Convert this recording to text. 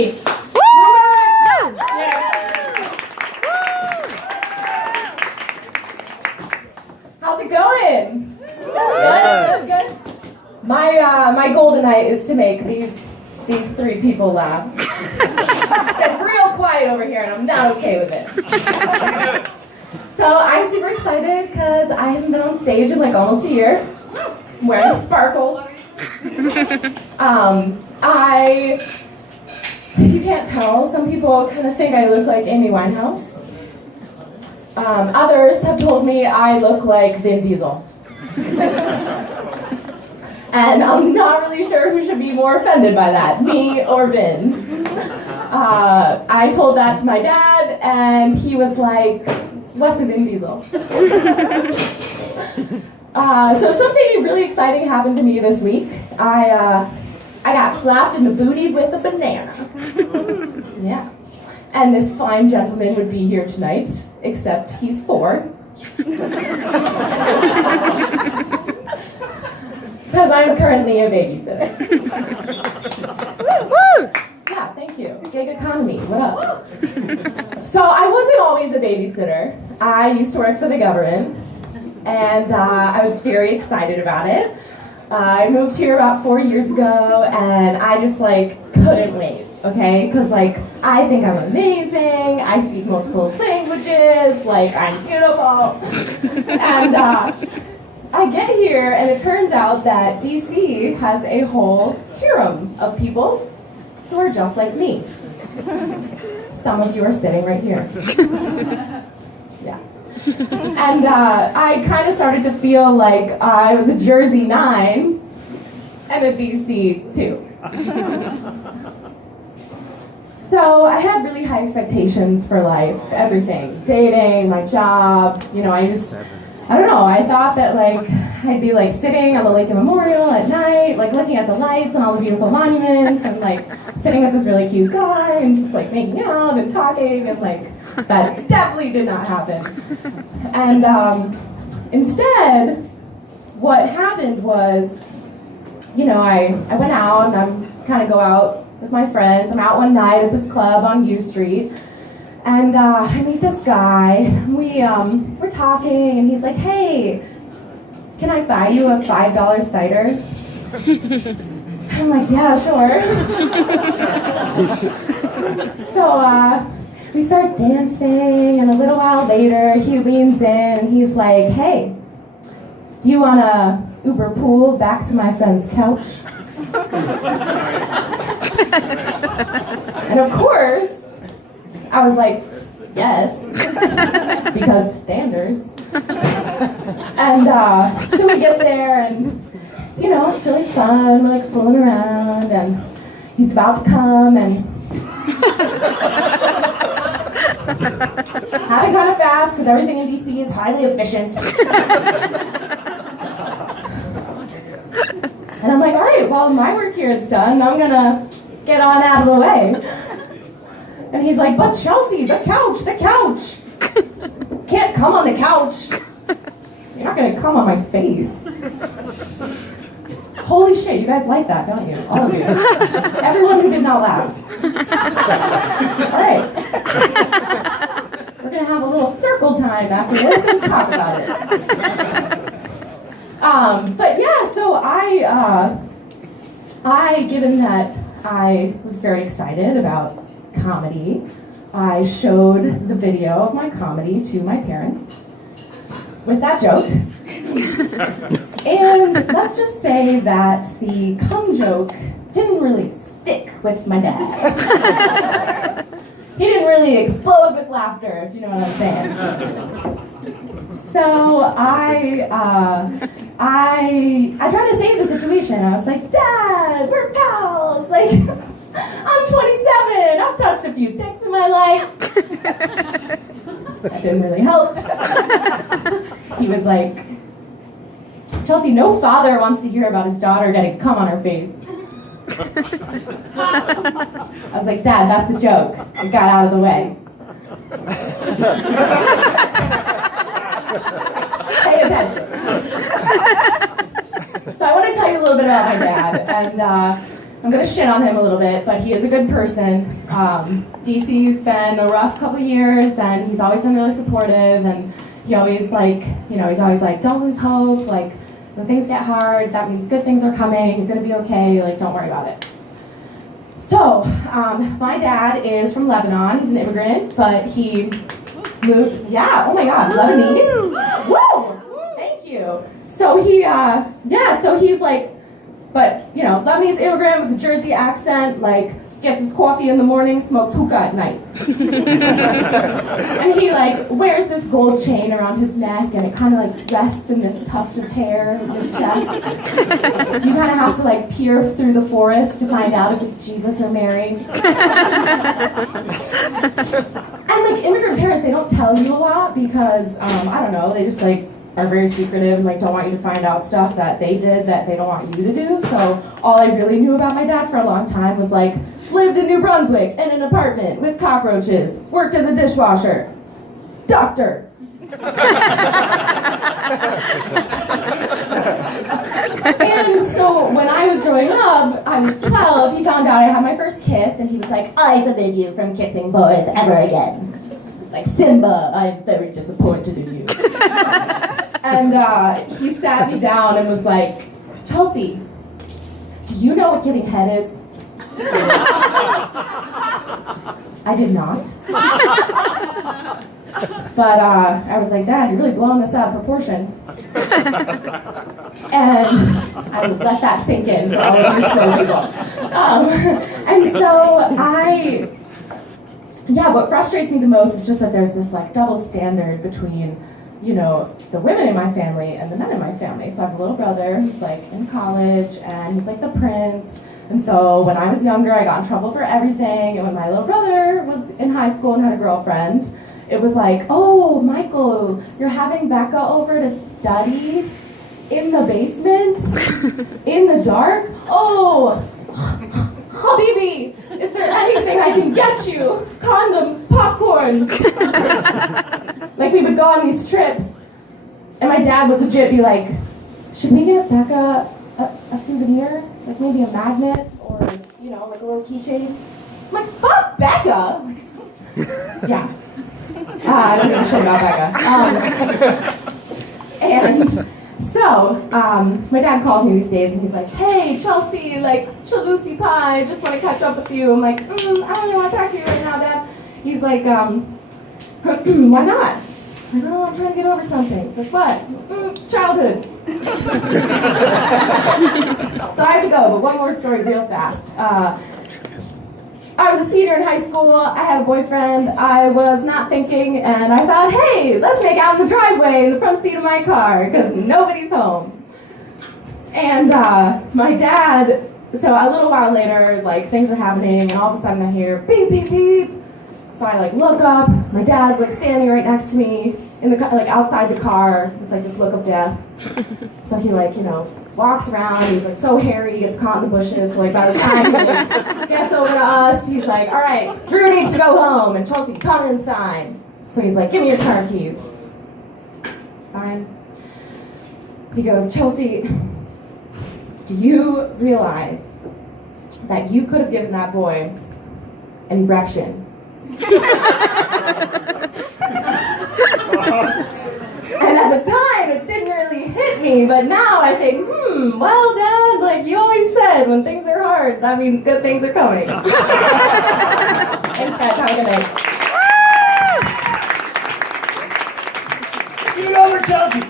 How's it going? Good. My goal tonight is to make these three people laugh. It's been real quiet over here, and I'm not okay with it. So I'm super excited because I haven't been on stage in like almost a year. I'm wearing sparkles. If you can't tell, some people kind of think I look like Amy Winehouse. Others have told me I look like Vin Diesel. And I'm not really sure who should be more offended by that, me or Vin. I told that to my dad, and he was like, "What's a Vin Diesel?" So something really exciting happened to me this week. I got slapped in the booty with a banana. Yeah. And this fine gentleman would be here tonight, except he's 4. Because I'm currently a babysitter. Yeah, thank you. Gig economy, what up? So I wasn't always a babysitter. I used to work for the government, and I was very excited about it. I moved here about 4 years ago, and I just couldn't wait, okay? Because I think I'm amazing, I speak multiple languages, I'm beautiful. And I get here, and it turns out that DC has a whole harem of people who are just like me. Some of you are sitting right here. Yeah. And I kind of started to feel like I was a Jersey 9 and a DC 2. So I had really high expectations for life, everything, dating, my job, I don't know, I thought that I'd be sitting on the Lincoln Memorial at night, looking at the lights and all the beautiful monuments, and sitting with this really cute guy and just making out and talking, and that definitely did not happen. And instead, what happened was, I went out, and I'm kind of go out with my friends. I'm out one night at this club on U Street, and I meet this guy. We're talking, and he's like, "Hey, can I buy you a $5 cider?" I'm like, "Yeah, sure." So we start dancing, and a little while later, he leans in, and he's like, "Hey, do you want to Uber pool back to my friend's couch?" And of course, I was like, "Yes," because standards. And so we get there, and it's really fun. We're fooling around, and he's about to come, and having kind of fast because everything in DC is highly efficient. And I'm like, "All right, well, my work here is done. I'm gonna get on out of the way." And he's like, "But Chelsea, the couch. You can't come on the couch. You're not gonna come on my face." Holy shit, you guys like that, don't you? All of you. Everyone who did not laugh. All right. We're gonna have a little circle time after this and talk about it. But yeah, so given that I was very excited about comedy, I showed the video of my comedy to my parents with that joke. And let's just say that the cum joke didn't really stick with my dad. He didn't really explode with laughter, if you know what I'm saying. So I tried to save the situation. I was like, "Dad, we're pals. I'm 27. I've touched a few dicks in my life." That didn't really help. He was like, "Chelsea, no father wants to hear about his daughter getting cum on her face." I was like, "Dad, that's the joke." It got out of the way. Pay attention. So I want to tell you a little bit about my dad. And I'm gonna shit on him a little bit, but he is a good person. DC's been a rough couple years, and he's always been really supportive, and he always he's always like, don't lose hope, like, when things get hard, that means good things are coming, you're gonna be okay, like, don't worry about it. So, my dad is from Lebanon, he's an immigrant, but he moved, oh my God, Lebanese? Woo! Thank you. So so he's like, but, Lebanese immigrant with a Jersey accent, like, gets his coffee in the morning, smokes hookah at night. And he, like, wears this gold chain around his neck, and it kind of, like, rests in this tuft of hair in his chest. You kind of have to, like, peer through the forest to find out if it's Jesus or Mary. And, like, immigrant parents, they don't tell you a lot because, I don't know, they just, like, are very secretive and, like, don't want you to find out stuff that they did that they don't want you to do. So all I really knew about my dad for a long time was, like, lived in New Brunswick in an apartment with cockroaches, worked as a dishwasher, doctor. And so when I was growing up, I was 12, he found out I had my first kiss, and he was like, I forbid you from kissing boys ever again. Like, Simba, I'm very disappointed in you. And he sat me down and was like, Chelsea, do you know what giving head is? I did not. But I was like, Dad, you're really blowing this out of proportion. And I would let that sink in for all of you slow people. And so what frustrates me the most is just that there's this, like, double standard between, the women in my family and the men in my family. So I have a little brother who's, like, in college, and he's, like, the prince. And so when I was younger, I got in trouble for everything. And when my little brother was in high school and had a girlfriend, it was like, oh, Michael, you're having Becca over to study in the basement, in the dark? Oh, Habibi, is there anything I can get you? Condoms, popcorn. Like, we would go on these trips, and my dad would legit be like, should we get Becca a souvenir? Like, maybe a magnet, or, like a little keychain? I'm like, fuck Becca! Yeah. I don't give a shit about Becca. And so, my dad calls me these days, and he's like, hey, Chelsea, like, Chalusi pie, just want to catch up with you. I'm like, I don't really want to talk to you right now, Dad. He's like, why not? I'm like, oh, I'm trying to get over something. He's like, what? Childhood. So I have to go, but one more story real fast. I was a senior in high school, I had a boyfriend, I was not thinking, and I thought, hey, let's make out in the driveway in the front seat of my car, because nobody's home. And my dad, so a little while later, like, things are happening, and all of a sudden I hear beep, beep, beep. So I, like, look up, my dad's, like, standing right next to me, in the like, outside the car, with, like, this look of death. So he, like, walks around, he's, like, so hairy, he gets caught in the bushes, so, like, by the time he, like, gets over to us, he's like, all right, Drew needs to go home, and Chelsea, come inside. So he's like, give me your car keys. Fine. He goes, Chelsea, do you realize that you could have given that boy an erection? And at the time, it didn't really hit me, but now I think, well, Dad, like you always said, when things are hard, that means good things are coming. Thanks, guys. Have a good night. Give it over, Chelsea.